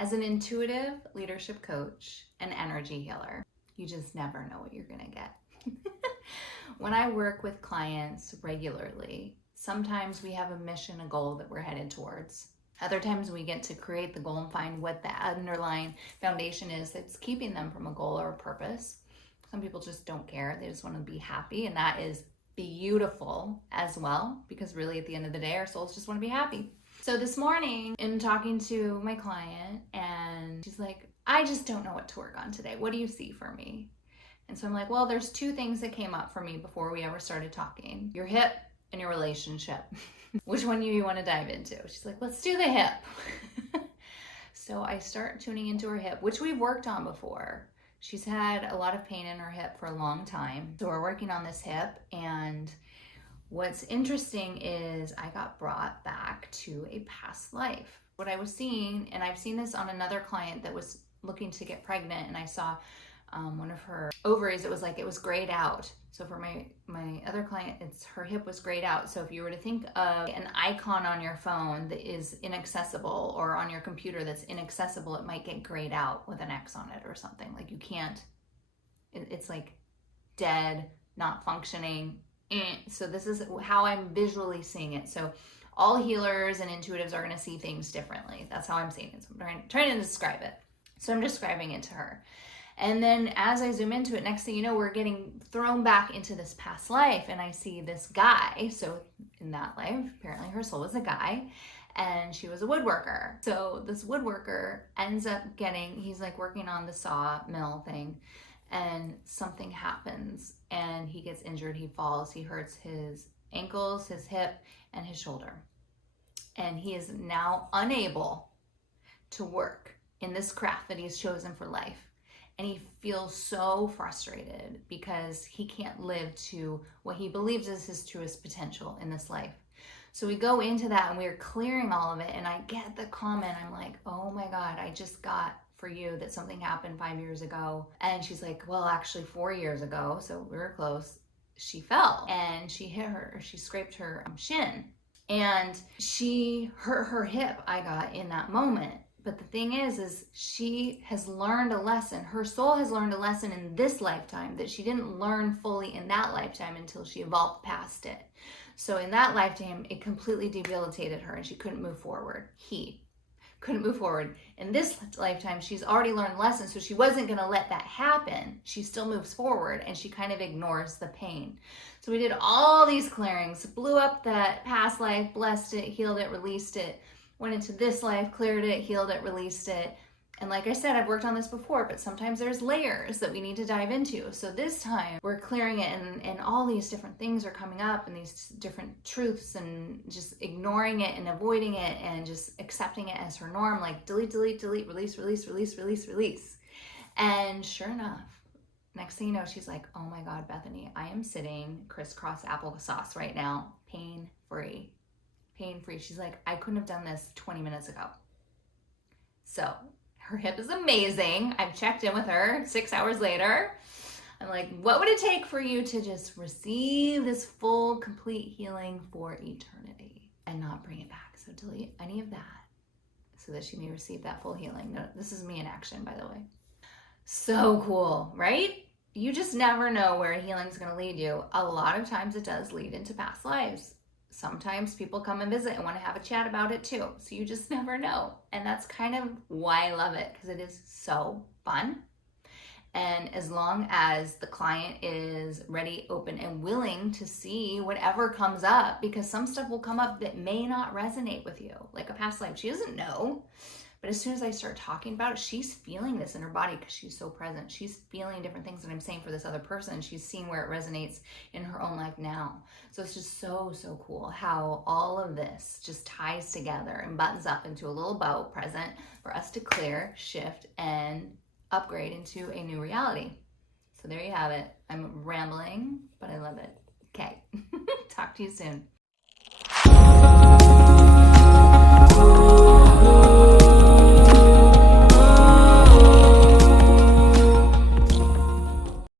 As an intuitive leadership coach and energy healer, you just never know what you're going to get. When I work with clients regularly, sometimes we have a mission, a goal that we're headed towards. Other times we get to create the goal and find what the underlying foundation is that's keeping them from a goal or a purpose. Some people just don't care. They just want to be happy, and that is beautiful as well, because really at the end of the day, our souls just want to be happy. So this morning, in talking to my client, and she's like, I just don't know what to work on today. What do you see for me? And so I'm like, well, there's two things that came up for me before we ever started talking. Your hip and your relationship. Which one do you want to dive into? She's like, let's do the hip. So I start tuning into her hip, which we've worked on before. She's had a lot of pain in her hip for a long time. So we're working on this hip, and what's interesting is I got brought back to a past life. What I was seeing, and I've seen this on another client that was looking to get pregnant, and I saw one of her ovaries, it was grayed out. So for my other client, her hip was grayed out. So if you were to think of an icon on your phone that is inaccessible, or on your computer that's inaccessible, it might get grayed out with an X on it or something. Like you can't, it's like dead, not functioning. So this is how I'm visually seeing it. So all healers and intuitives are going to see things differently. That's how I'm seeing it. So I'm trying to describe it. So I'm describing it to her. And then as I zoom into it, next thing you know, we're getting thrown back into this past life, and I see this guy. So in that life, apparently her soul was a guy, and she was a woodworker. So this woodworker ends up he's like working on the sawmill thing, and something happens, and he gets injured, he falls, he hurts his ankles, his hip, and his shoulder. And he is now unable to work in this craft that he's chosen for life. And he feels so frustrated because he can't live to what he believes is his truest potential in this life. So we go into that, and we're clearing all of it, and I get the comment, I'm like, oh my God, I just got for you that something happened 5 years ago. And she's like, well, actually 4 years ago, so we were close. She fell and she scraped her shin, and she hurt her hip, I got, in that moment. But the thing is she has learned a lesson. Her soul has learned a lesson in this lifetime that she didn't learn fully in that lifetime until she evolved past it. So in that lifetime, it completely debilitated her, and she couldn't move forward. He couldn't move forward. In this lifetime, she's already learned lessons, so she wasn't going to let that happen. She still moves forward, and she kind of ignores the pain. So we did all these clearings, blew up that past life, blessed it, healed it, released it, went into this life, cleared it, healed it, released it. And like I said, I've worked on this before, but sometimes there's layers that we need to dive into. So this time we're clearing it, and all these different things are coming up, and these different truths, and just ignoring it and avoiding it and just accepting it as her norm, like delete, delete, delete, release, release, release, release, release. And sure enough, next thing you know, she's like, oh my God, Bethany, I am sitting crisscross applesauce right now, pain-free. Pain-free. She's like, I couldn't have done this 20 minutes ago. So her hip is amazing. I've checked in with her 6 hours later. I'm like, what would it take for you to just receive this full, complete healing for eternity and not bring it back? So delete any of that so that she may receive that full healing. No, this is me in action, by the way. So cool, right? You just never know where healing is going to lead you. A lot of times it does lead into past lives. Sometimes people come and visit and want to have a chat about it too. So you just never know. And that's kind of why I love it, because it is so fun. And as long as the client is ready, open, and willing to see whatever comes up, because some stuff will come up that may not resonate with you, like a past life. She doesn't know. But as soon as I start talking about it, she's feeling this in her body because she's so present. She's feeling different things that I'm saying for this other person. She's seeing where it resonates in her own life now. So it's just so, so cool how all of this just ties together and buttons up into a little bow present for us to clear, shift, and upgrade into a new reality. So there you have it. I'm rambling, but I love it. Okay. Talk to you soon.